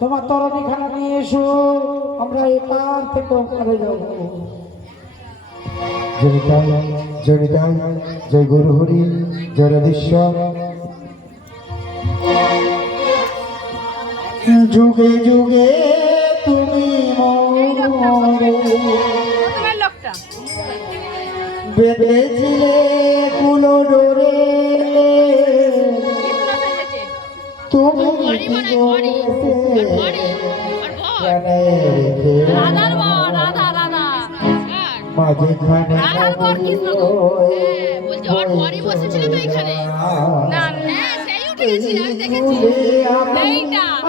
তোমার তরণী খানা নিয়ে এসো, আমরা এপার থেকে ওপারে যাব। জয় গুরু হরি, জয় রাধেশ্বর। যুগে যুগে তুমি বেঁধেছিলে কুলো ডোরে, তুমি মাঝখানে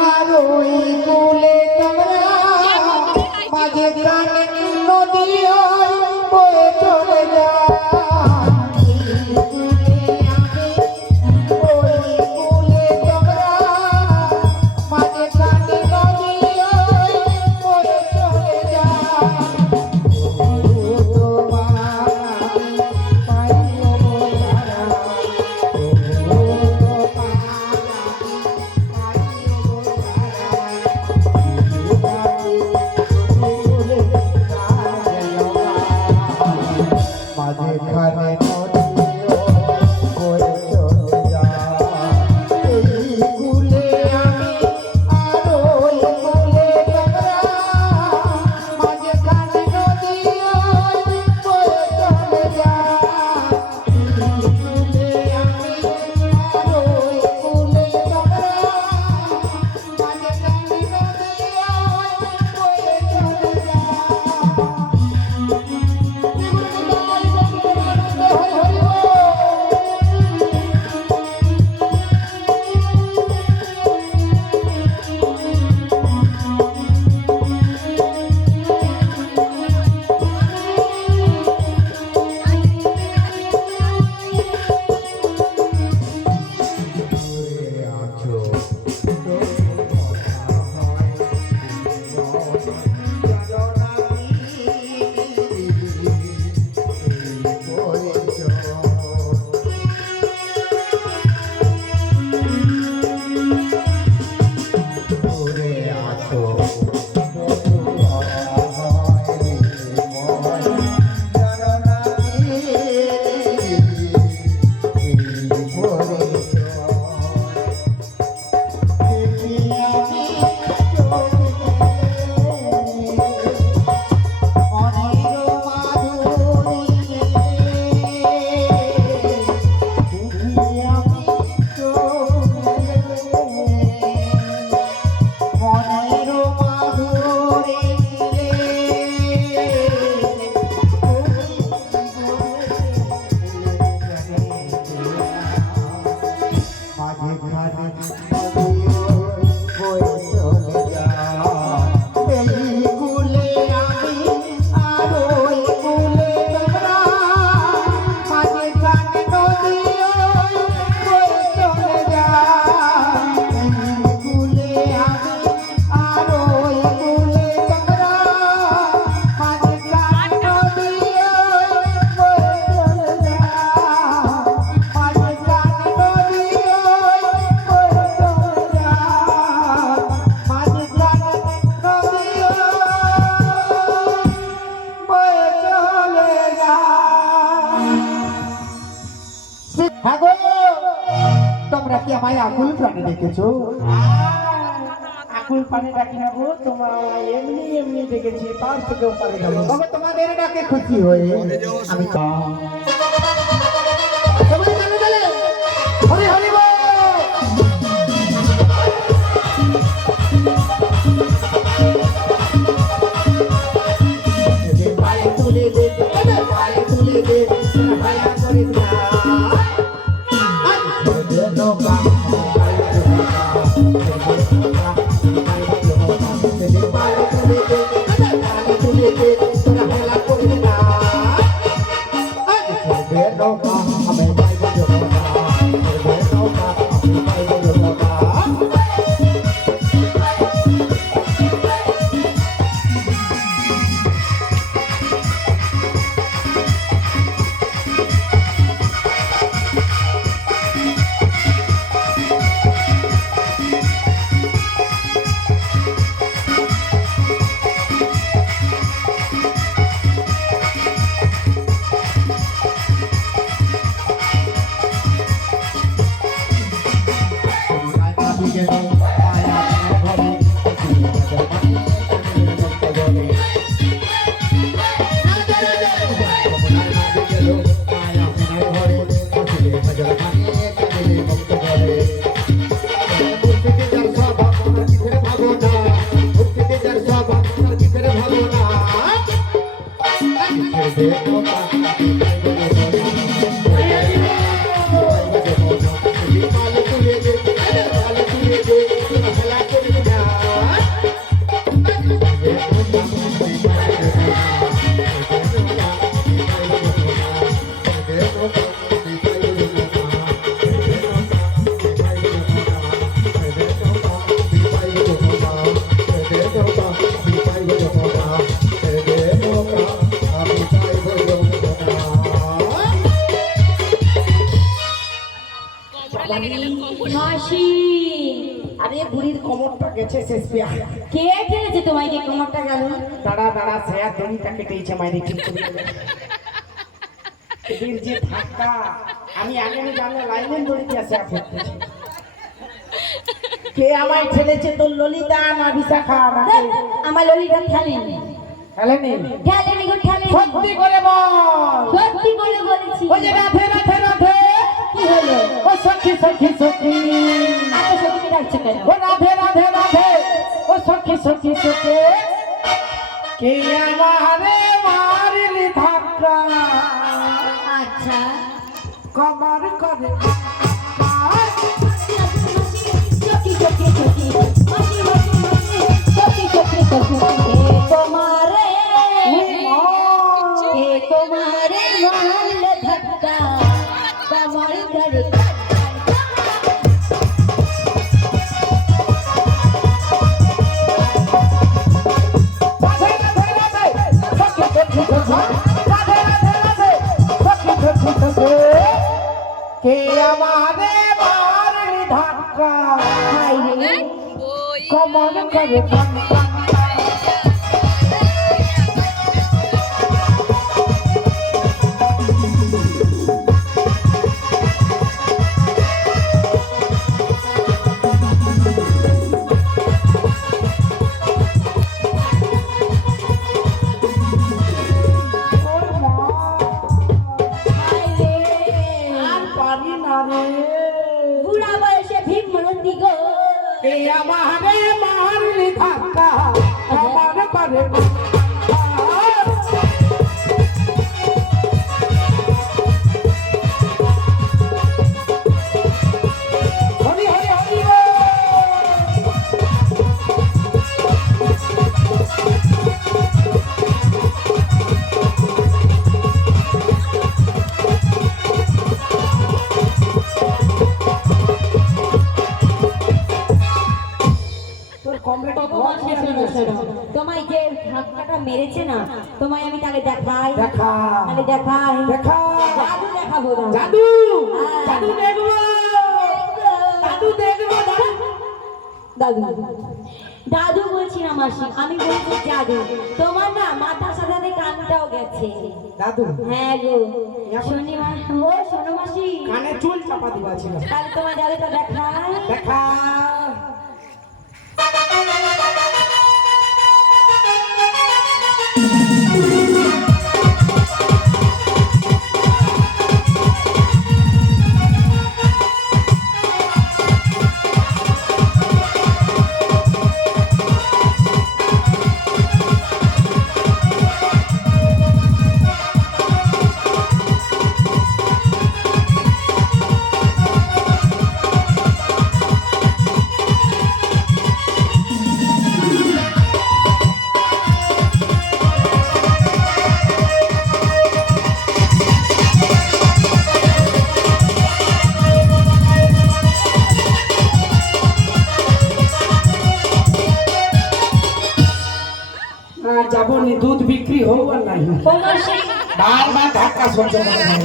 আর ওই কুলে মাঝখানে নদী বয়ে চলে যায়। দেখেছো? আকুল পানি ডাকি না গো, তোমার এমনি এমনি দেখেছি, তার থেকেও পারে যাবো। তবে তোমাদের ডাকে খুশি হয়ে আমি সবাই গানে গেলে হরি হরি বল। পায়ে তুলে দে, পায়ে তুলে দে, ভায়া করে না নৌকা মাসি, আরে বুড়ির কোমরটা গেছে শেষ পেয়া। কে খেলেছে তোমাকে কোমরটা গেল? দাঁড়া দাঁড়া, সেয়া দড়িটা কেটেছে মাইরে কিন্তু এদের যে ধাক্কা, আমি আগে জানলে লাইনের দড়িতে আসে ফুটতেছি। কে আমায় ঠেলেছে, তোর ললিতা না বিশাখা? আমার ললিতা খেলেনি। খেলেনি? খেলেনি গো, খেলেনি। সত্যি করে বল। সত্যি করে বলেছি। ওই যে রাধে রাধে রাধে, কি হলো? ও সখী সখী সখী, এত সত্যি ডাকছে কেন? ও রাধে রাধে রাধে, ও সখী সখী সখী, কে আমারে মারলি ধাক্কা, আচ্ছা, কমর করে সখী সখী সখী, মাসি মাসি মাসি, সখী সখী সখী, হে তোমারে, হে তোমারে মারলে ধাক্কা, কমর করে কে আমারে মারলি ধাক্কা, কমর করে বুড়া বয়সে ভীম মনন্দি গো, কে আমারে মারলি ধাক্কা, কমর করে হরি হরি হরি বল। তোমায় যে ধাক্কাটা মেরেছে না, তোমায় আমি তাহলে দেখাই, দেখা তাহলে দেখাই, দেখা জাদু দেখাবো না। জাদু, জাদু দেখবো, জাদু দেখবো, দাদু দাদু বলছি না মাসি, আমি বলছি জাদু। তোমার না মাথা সাজাতে কানটাও গেছে। দাদু হ্যাঁ গো শনি মাসি, ও শোনো মাসি, কানে চুল চাপা দিবা ছিল। তাহলে তোমার জাদুটা দেখায়। দেখা আর যাবো নি, দুধ বিক্রি হোক আর নাই হোক। ও মাসি, বারবার ধাক্কা সহ্য করে নাই।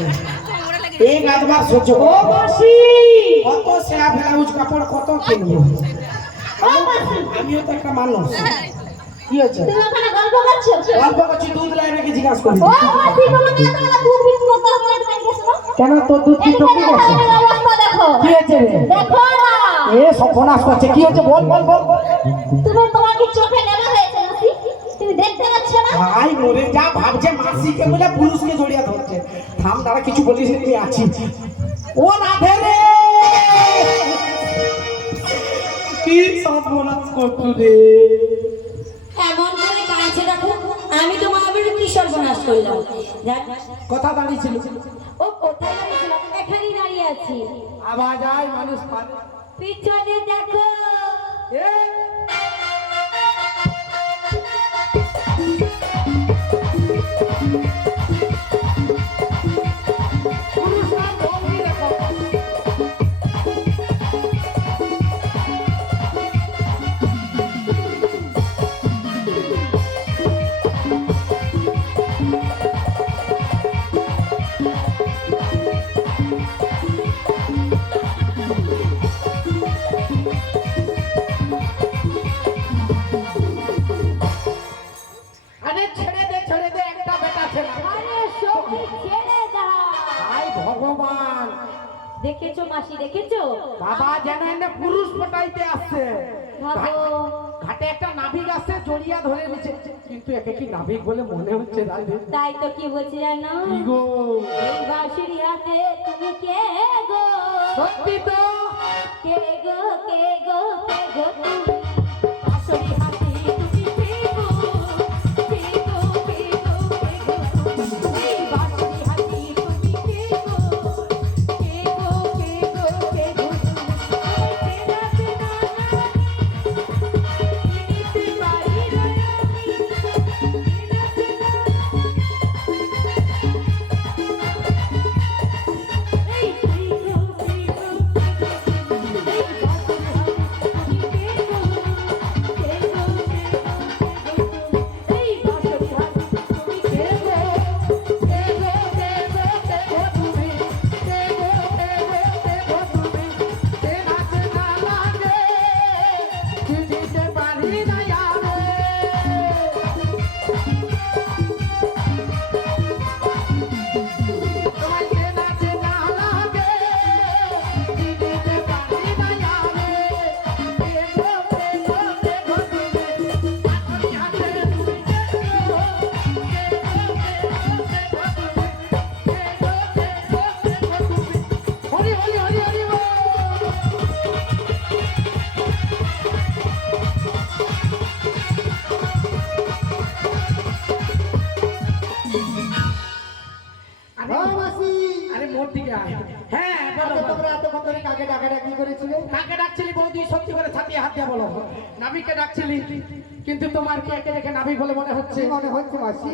এক আধবার সহ্য ও করো। মাসি, কত সেরা ব্লাউজ কাপড় কত কিনবো? ও মাসি, আমিও তো একটা মানুষ। কি হচ্ছে? তুমি ওখানে গল্প করছো? অল্প করছি, দুধ লাই নাকি জিজ্ঞাসা করি। ও মাসি, তোমাকে এতটা দুধ বিক্রি করতে হবে না, তুমি গেছো না? কেন তোর দুধ কি টকি গেছে? এখানে অবস্থা দেখো। কি হয়েছে রে? দেখো না, এ সর্বনাশ করছে। কি হচ্ছে বল বল বল। তোমার কি চোখে নেমে হয়েছে মাসি? তুমি দেখতে পাচ্ছ না? ভাই মরে যা ভাবছে মাসিকে বলে পুরুষকে জড়িয়ে ধরছে। থাম দাঁড়া, কিছু বলিস নি, আমি আছি। ও রাধে রে, কি সর্বনাশ করছো রে। এমন করে কাছে দেখো, আমি তোমার আবির কি সর্বনাশ করলাম। দেখ, কথা দাঁড়িয়েছিল। ও কোথায় দাঁড়িয়েছিলাম? এখানেই দাঁড়িয়ে আছি। আবার যায় মানুষ পারে। পিছনে দেখো। এ পুরুষ আর বউই দেখো। আরে ছেড়ে দে, একটা বেটা ছেলে। আরে সখী ছেড়ে দাও। হায় ভগবান, দেখেছো মাসি, দেখেছো? বাবা যেন এনে পুরুষ পটাইতে আসছে। ভাবো, ঘাটে একটা নাবিক আসছে, জড়িয়া ধরে নিচ্ছে, কিন্তু একে কি নাবিক বলে মনে হচ্ছে রাধে? তাই তো কি বলছি জানো? কি গো? এই বাঁশির হাতে তুমি কে গো? সত্যি তো। কে গো, কে গো, কে গো তুমি? বাঁশির হাতে তুমি কে গো? কে গো, কে গো, কে গো তুমি? এই বাঁশির হাতে তুমি কে গো? কে গো, কে গো, কে গো তুমি? ওই চেনা চেনা চিনিতে পারি না আমি। চেনা চেনা এই কে গো, কে গো, কাকে ডাকছিলি বৌদি? সত্যি করে ছাতিয়ে হাত দিয়ে বলো। নাবিককে ডাকছিলি, কিন্তু তোমার কি একে দেখে নাবিক বলে মনে হচ্ছে? মনে হচ্ছে মাসি।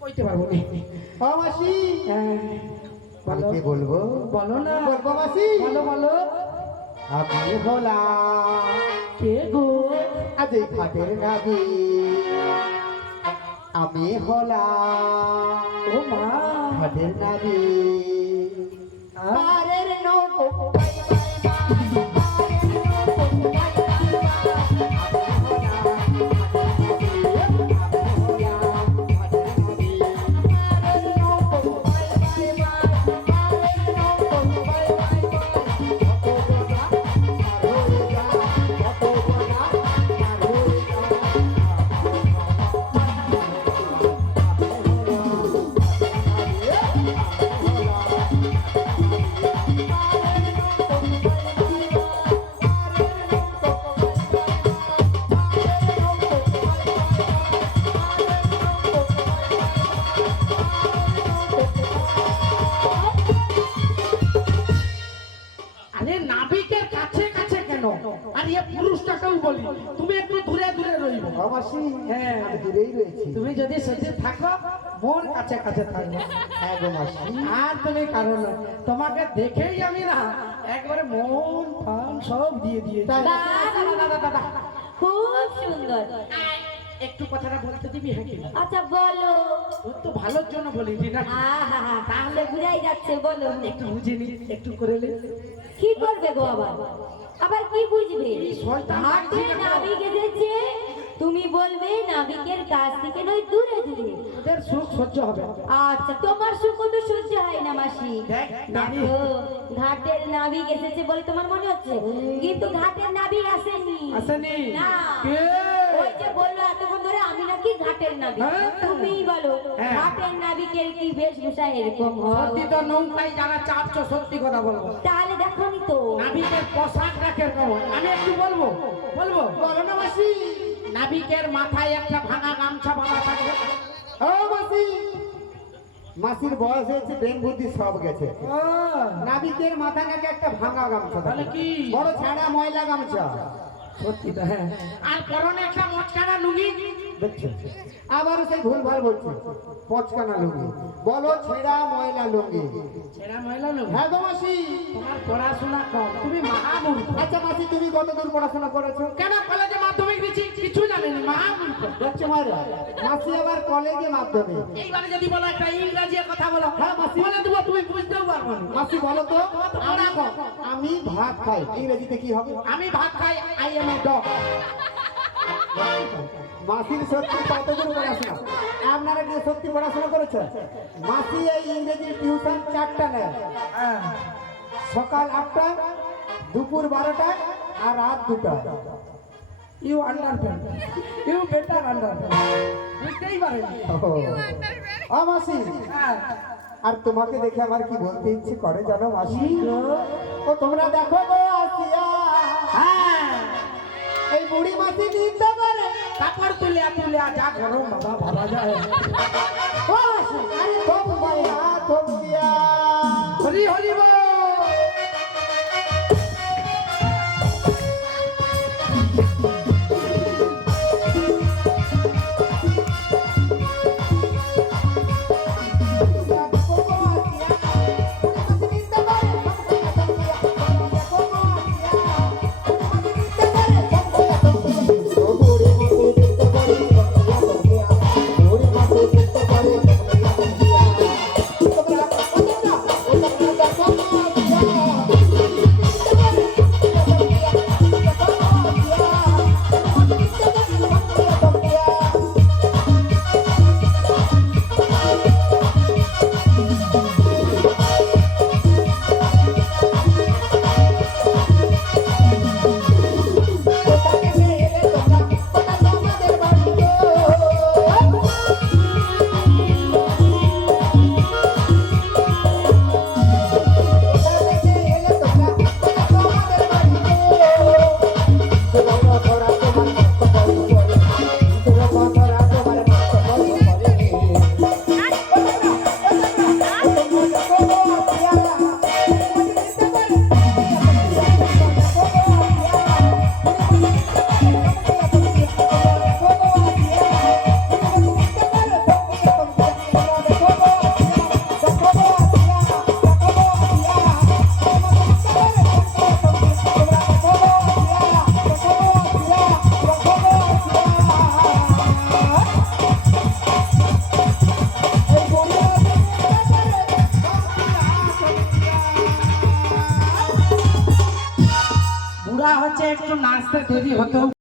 কইতে পারবো না। ও মাসি, হ্যাঁ, আমি বলো কি বলবো? বলো না, বলবো মাসি। বলো বলো। আমি হলাম কে গো? আজ এই ঘাটের নাবি। আমি হলাম ও মা, ঘাটের নাবি। আ? পারের নৌকো বাই বাই বাই, পারের নৌকো বাই আর এ পুরুষটাকেও বলি তুমি একটু দূরে দূরে রইবে। ও মাসি, হ্যাঁ। আমি দূরেই রয়েছি। তুমি যদি সেজে থাকো মন কাছে কাছে থাকবে। হ্যাঁ গো মাসি। আর তুমি কারণ তোমাকে দেখেই আমি না একবারে মন প্রাণ সব দিয়ে দিয়েছি। বাহ, বাহ, বাহ, বাহ, বাহ, খুব সুন্দর। একটু কথাটা বলতে দিবি? হ্যাঁ কি না? আচ্ছা বলো। তোর তো ভালোর জন্য বলিনি না, আহা, তাহলে বুঝাই যাচ্ছে, বলো। একটু বুঝিনি, একটু করে নে। কি করবে গো আবার? আবার কি বুঝবে? এই শয়তান হাতে লাগছে না। নাবিক এসেছে, তুমি বলবে নাবিকের কাছ থেকে নয় দূরে দূরে। ওদের সুখ সহ্য হবে। আচ্ছা, তোমার সুখ তো সহ্য হয় না মাসি। দেখ, নাবিক। দেখো, ঘাটের নাবিক এসেছে বলে তোমার মনে হচ্ছে, কিন্তু ঘাটের নাবিক আসেনি। আসেনি? না। কে? ওই যে বললো এতক্ষণ ধরে আমি নাকি ঘাটের নাবিক। হ্যাঁ। তুমিই বলো, হ্যাঁ। ঘাটের নাবিকের কি বেশভূষা এরকম হয়? সত্যি তো নৌকায় যারা চাপছো, সত্যি কথা বলবো। তাহলে দেখোনি তো। নাবিকের পোশাকটা কিরকম? আমি একটু বলবো বলবো বলো না মাসি। নাবিকের মাথায় একটা ভাঙা গামছা বাঁধা থাকবে। ও মাসি, মাসির বয়স হয়েছে, ব্রেন বুদ্ধি সব গেছে। ও, নাবিকের মাথা নাকি একটা ভাঙা গামছা থাকে। তাহলে কি? বড় ছাড়া ময়লা গামছা। সত্যি তো হ্যাঁ। আর পরনে একটা মচকানা লুঙ্গি। দেখছো, আবার সেই ভুলভাল বলছে। পচকানা লুঙ্গি বলো, ছেঁড়া ময়লা লুঙ্গি। ছেঁড়া ময়লা লুঙ্গি। হ্যাঁ গো মাসি। তোমার পড়াশোনা কম, তুমি মহামূর্খ। আচ্ছা মাসি, তুমি কতদূর পড়াশোনা করেছো? কেন কলেজে মাধ্যমিক দিচ্ছি কিছু জানেনি, মহামূর্খ। দেখছো মায়েরা, মাসি আবার কলেজে মাধ্যমিক। এইবারে যদি বলো একটা ইংরাজি কথা বলো, হ্যাঁ, মাসি। বলে দেবো, তুমি বুঝতেও পারবো না। মাসি বলো তো, পড়া কম। আমি ভাত খাই, ইংরেজিতে কি হবে? আমি ভাত খাই, আই এম এ ডগ। মাসির সত্যি কতদূর পড়াশোনা? আপনারা কি সত্যি পড়াশোনা করেছেন? মাসি এই ইংরেজি টিউশন 4টা নেয়, সকাল 8টা, দুপুর 12টা আর রাত 2টা। You understand, you better understand. বুঝতেই পারেনি। ও মাসি, হ্যাঁ। আর তোমাকে দেখে আমার কি বলতে ইচ্ছে করে জানো মাসি? ও তোমরা দেখো গো আসিয়া, হ্যাঁ, এই বুড়ি মাসি দিতে পারে। কাপড় তুলে তুলে যা গরম বাবা ভাবা যায়। ও মাসি, আরে থম বাড়া, থম দিয়া। হরি হরি বল। বুড়া হচ্ছে, একটু নাচতে দেরি হতো।